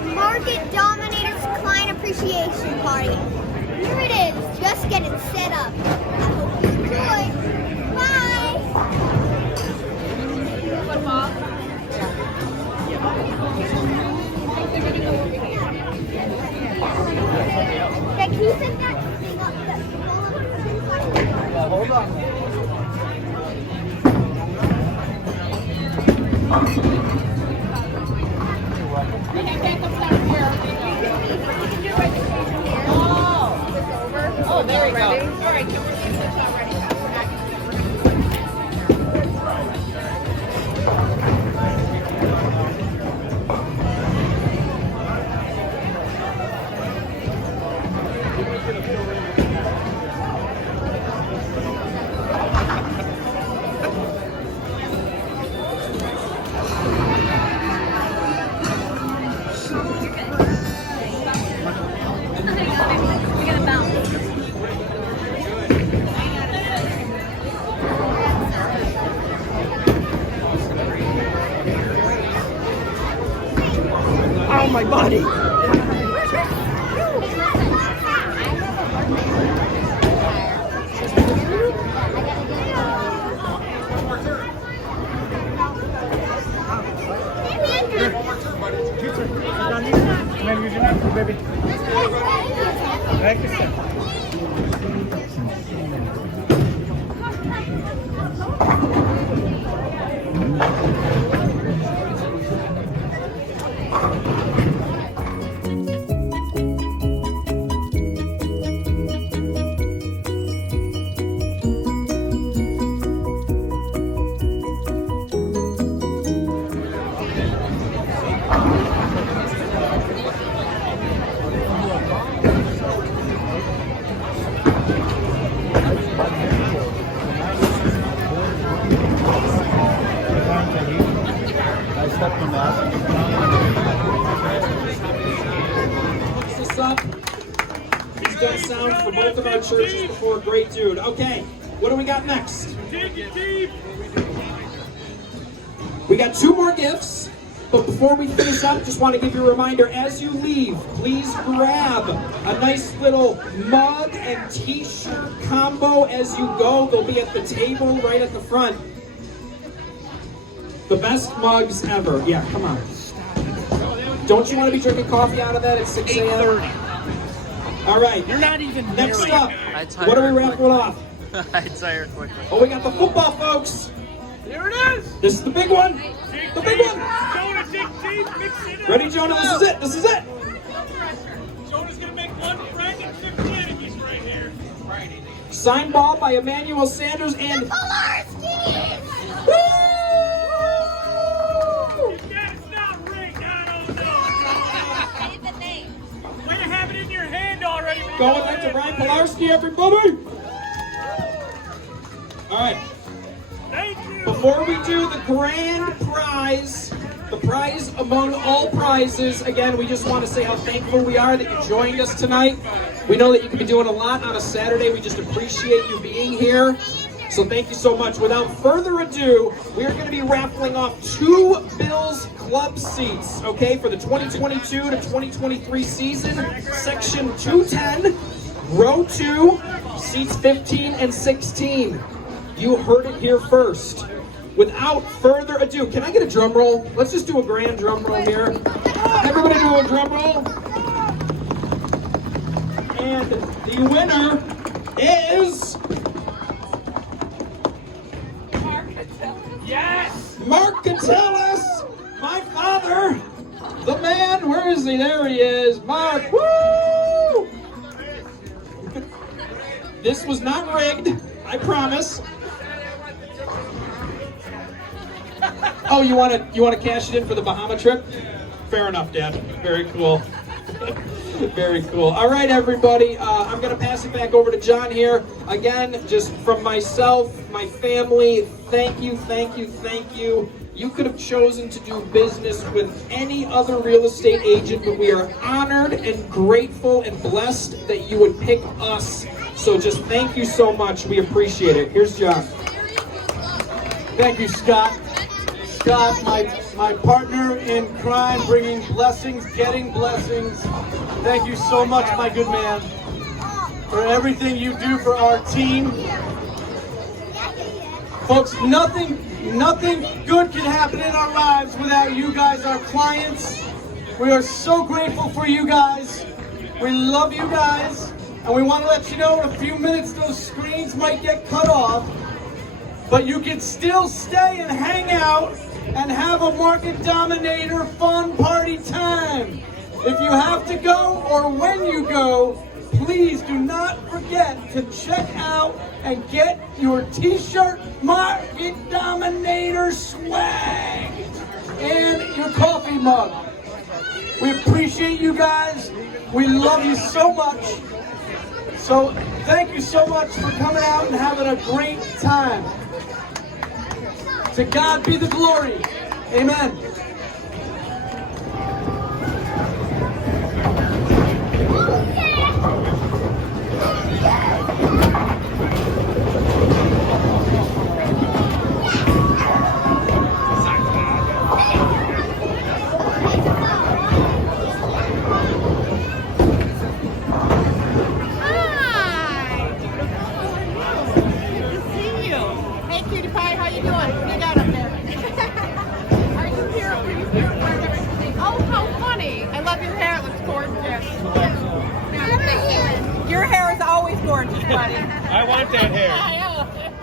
Market Dominators Client Appreciation Party. Here it is, just getting set up. I hope you enjoy. Bye! Yeah, can you set that thing up? Hold on. Oh, there we go. All right, so we're going to switch already. Oh, my body! Baby. This up. He's done sound for both of our churches before. Great dude. Okay, what do we got next? We got 2 more gifts, but before we finish up, just want to give you a reminder, as you leave, please grab a nice little mug and t-shirt combo as you go. They'll be at the table right at the front. The best mugs ever. Yeah, come on. Don't you want to be drinking coffee out of that at 6 a.m.? All right. You're not even next married. up. What are we wrapping off? I tire quickly. Oh, we got the football, folks. Here it is! This is the big one. The big one. Jonah, dig deep, mix it up. Ready, Jonah? This is it. This is it. Jonah's gonna make one Frankenstein right here. Signed ball by Emmanuel Sanders and Woo! That's not rigged, I don't know. Way to have it in your hand already. Going back to Ryan Pilarski, everybody. All right. Thank you. Before we do the grand prize, the prize among all prizes, again, we just want to say how thankful we are that you joined us tonight. We know that you can be doing a lot on a Saturday. We just appreciate you being here. So thank you so much. Without further ado, we are going to be raffling off 2 Bills Club seats, okay, for the 2022 to 2023 season, section 210, row 2, seats 15 and 16. You heard it here first. Without further ado, can I get a drum roll? Let's just do a grand drum roll here. Everybody do a drum roll. And the winner is... Yes! Mark Catellis, my father, the man. Where is he? There he is. Mark, woo! This was not rigged, I promise. Oh, you want to cash it in for the Bahama trip? Fair enough, Dad. Very cool. Very cool. All right, everybody. I'm going to pass it back over to John here. Again, just from myself, my family, thank you, thank you, thank you. You could have chosen to do business with any other real estate agent, but we are honored and grateful and blessed that you would pick us. So just thank you so much. We appreciate it. Here's John. Thank you, Scott. Scott, my partner in crime, bringing blessings, getting blessings. Thank you so much, my good man, for everything you do for our team. Folks, nothing good can happen in our lives without you guys, our clients. We are so grateful for you guys. We love you guys. And we want to let you know in a few minutes those screens might get cut off, but you can still stay and hang out and have a Market Dominator fun party time. If you have to go or when you go, please do not forget to check out and get your t-shirt Market Dominator swag and your coffee mug. We appreciate you guys. We love you so much. So thank you so much for coming out and having a great time. To God be the glory. Amen. Hey, cutie pie, how you doing? What do you got up there? Are you here? Oh, how funny. I love your hair. It looks gorgeous. Your hair is always gorgeous, buddy. I want that hair. I know.